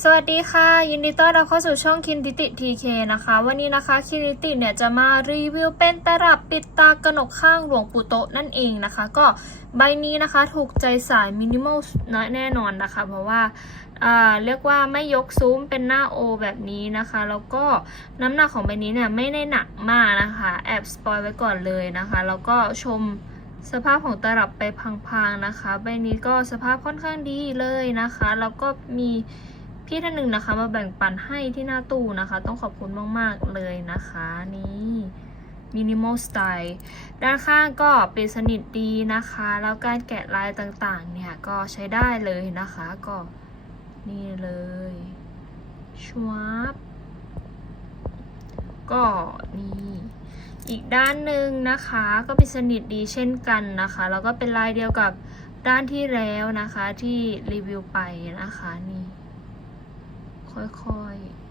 สวัสดีค่ะ ยินดีต้อนรับเข้าสู่ช่องคินดิติทีเคนะคะ วันนี้นะคะคินดิติเนี่ยจะมารีวิวเป็นตลับปิดตากระหนกข้างหลวงปู่โตนั่นเองนะคะ ก็ใบนี้นะคะถูกใจสายมินิมอลนะแน่นอนนะคะ เพราะว่าอ่าเรียกว่าไม่ยกซุ้มเป็นหน้าโอแบบนี้นะคะ แล้วก็น้ำหนักของใบนี้เนี่ยไม่ได้หนักมากนะคะ แอบสปอยไว้ก่อนเลยนะคะ แล้วก็ชมสภาพของตลับไปพังๆนะคะ ใบนี้ก็สภาพค่อนข้างดีเลยนะคะ แล้วก็มี พี่ท่านหนึ่งนะคะ มาแบ่งปันให้ที่หน้าตู้นะคะ ต้องขอบคุณมาก ๆ เลยนะคะนี่มินิมอลสไตล์ด้านข้างก็เปิดสนิทดีนะคะ แล้วการแกะลายต่างๆ เนี่ย ก็ใช้ได้เลยนะคะก็นี่เลยชวบก็นี่อีกด้านหนึ่งนะคะก็เป็นสนิทดีเช่นกันนะคะ แล้วก็เป็นลายเดียวกับด้านที่แล้วนะคะที่รีวิวไปนะคะนี่ ค่อยๆ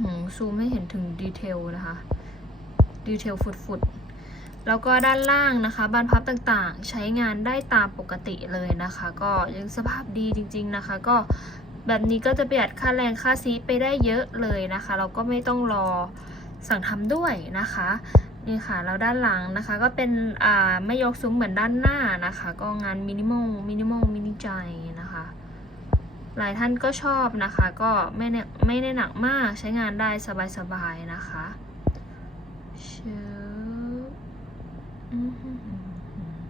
หซูมให้เห็นถึงดีเทลนะคะ ดีเทลฟุดๆ แล้วก็ด้านล่างนะคะ บานพับต่างๆ ใช้งานได้ตามปกติเลยนะคะ ก็ยังสภาพดีจริง ๆนะคะ ก็แบบนี้ก็จะประหยัดค่าแรงค่าซีไปได้เยอะเลยนะคะ เราก็ไม่ต้องรอสั่งทำด้วยนะคะนี่ค่ะแล้วด้านหลังนะคะก็เป็นอ่าไม่ยกซุ้มเหมือนด้านหน้านะคะ ก็งานมินิมอลมินิมอลมินิใจนะคะ หลายท่านก็ชอบนะคะ ก็ไม่เนี่ยไม่ได้หนักมากใช้งานได้สบายๆนะคะเชิบอืมหืมหืมหืม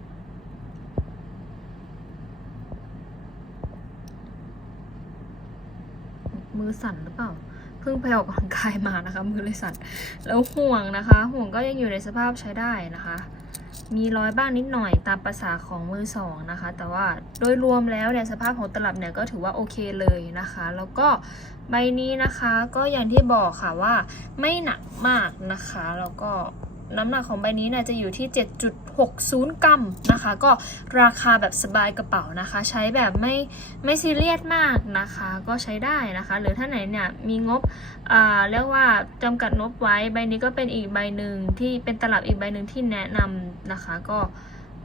มือสั่นหรือเปล่า เพิ่งไปออกกำลังกายมานะคะ มือเลยสั่น แล้วห่วงนะคะ ห่วงก็ยังอยู่ในสภาพใช้ได้นะคะ มีรอยบ้างนิดหน่อยตามภาษาของมือสองนะคะ แต่ว่าโดยรวมแล้วเนี่ยสภาพของตลับเนี่ยก็ถือว่าโอเคเลยนะคะ แล้วก็ใบนี้นะคะก็อย่างที่บอกค่ะว่าไม่หนักมากนะคะ แล้วก็ น้ำหนักของใบนี้เนี่ยจะอยู่ที่ 7.60 กรัมนะคะ ก็ราคาแบบสบายกระเป๋านะคะ ใช้แบบไม่ไม่ซีเรียสมากนะคะ ก็ใช้ได้นะคะ หรือถ้าไหนเนี่ยมีงบอ่าเรียกว่าจำกัดงบไว้ใบนี้ก็เป็นอีกใบหนึ่งที่เป็นตลับอีกใบหนึ่งที่แนะนำนะคะ ก็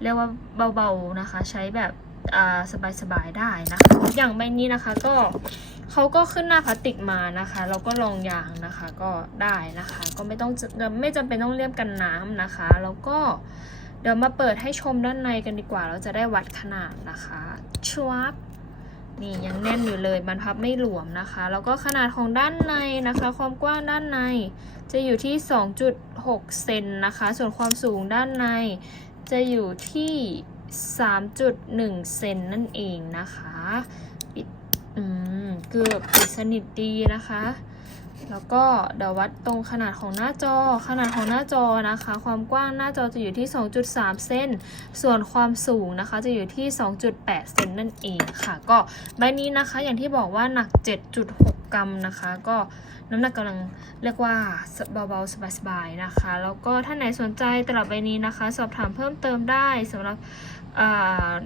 เรียกว่าเบาๆนะคะ ใช้แบบ สบายๆได้นะคะอย่างใบนี้นะคะก็เขาก็ขึ้นหน้าพลาสติกมานะคะแล้วก็รองยางนะคะก็ได้นะคะ ก็ไม่ต้องไม่จำเป็นต้องเลี่ยมกันน้ำนะคะ แล้วก็เดี๋ยวมาเปิดให้ชมด้านในกันดีกว่า เราจะได้วัดขนาดนะคะชวับนี่ยังแน่นอยู่เลยบรรพับไม่หลวมนะคะ แล้วก็ขนาดของด้านในนะคะ ความกว้างด้านในจะอยู่ที่ 2.6 เซนนะคะ ส่วนความสูงด้านในจะอยู่ที่ 3.1 เซนนั่นเองนะคะปิดอืมเกือบปิดสนิทดีนะคะ แล้วก็เดี๋ยววัดตรงขนาดของหน้าจอ ขนาดของหน้าจอนะคะ ความกว้างหน้าจอจะอยู่ที่ 2.3 เซนส่วนความสูงนะคะจะอยู่ที่ 2.8 เซนนั่นเองค่ะ ก็ใบนี้นะคะอย่างที่บอกว่าหนัก 7.6 กรัมนะคะ ก็น้ำหนักกำลังเรียกว่าเบาๆสบายๆนะคะ แล้วก็ถ้าไหนสนใจตลับใบนี้นะคะ สอบถามเพิ่มเติมได้สำหรับ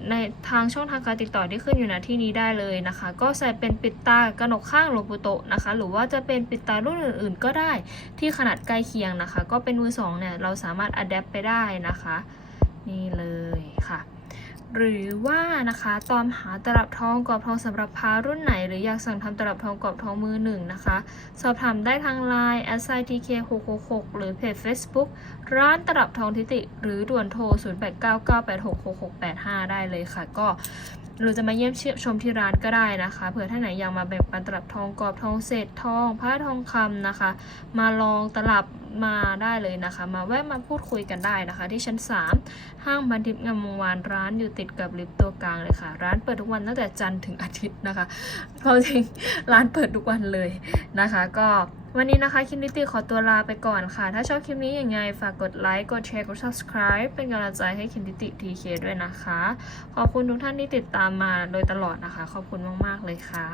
ในทางช่องทางการติดต่อที่ขึ้นอยู่ณที่นี้ได้เลยนะคะ ก็ใส่เป็นปิดตากระหนกข้างหลวงปู่โตะนะคะ หรือว่าจะเป็นปิดตารุ่นอื่น ๆ ก็ได้ที่ขนาดใกล้เคียงนะคะ ก็เป็นมือสองเนี่ยเราสามารถอัดแอปไปได้นะคะ นี่เลยค่ะ หรือว่านะคะตามหาตลับทองกรอบทองสำหรับพารุ่นไหน หรืออยากสั่งทำตลับทองกรอบทองมือหนึ่งนะคะ สอบถามได้ทาง Line s i t k 6 6 6หรือเพจ Facebook ร้านตลับทองทิติ หรือด่วนโทร 0899866685 ได้เลยค่ะ ก็ หรือจะมาเยี่ยมชมที่ร้านก็ได้นะคะ เผื่อท่านไหนอยากมาแบ่งปันตลับทองกรอบทองเศษทองผ้าทองคำนะคะ มาลองตลับมาได้เลยนะคะ มาแวะมาพูดคุยกันได้นะคะ ที่ชั้น 3 ห้างบันทิพย์งามวงวานร้านอยู่ติดกับลิฟต์ตัวกลางเลยค่ะ ร้านเปิดทุกวันตั้งแต่จันทร์ถึงอาทิตย์นะคะเพราะจริงร้านเปิดทุกวันเลยนะคะ ก็ วันนี้นะคะคิมนิติขอตัวลาไปก่อนค่ะ ถ้าชอบคลิปนี้ยังไง ฝากกดไลค์ กดแชร์ กด subscribe เป็นกำลังใจให้คินดิติทีเคด้วยนะคะ ขอบคุณทุกท่านที่ติดตามมาโดยตลอดนะคะ ขอบคุณมาก ๆ เลยค่ะ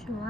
ชัว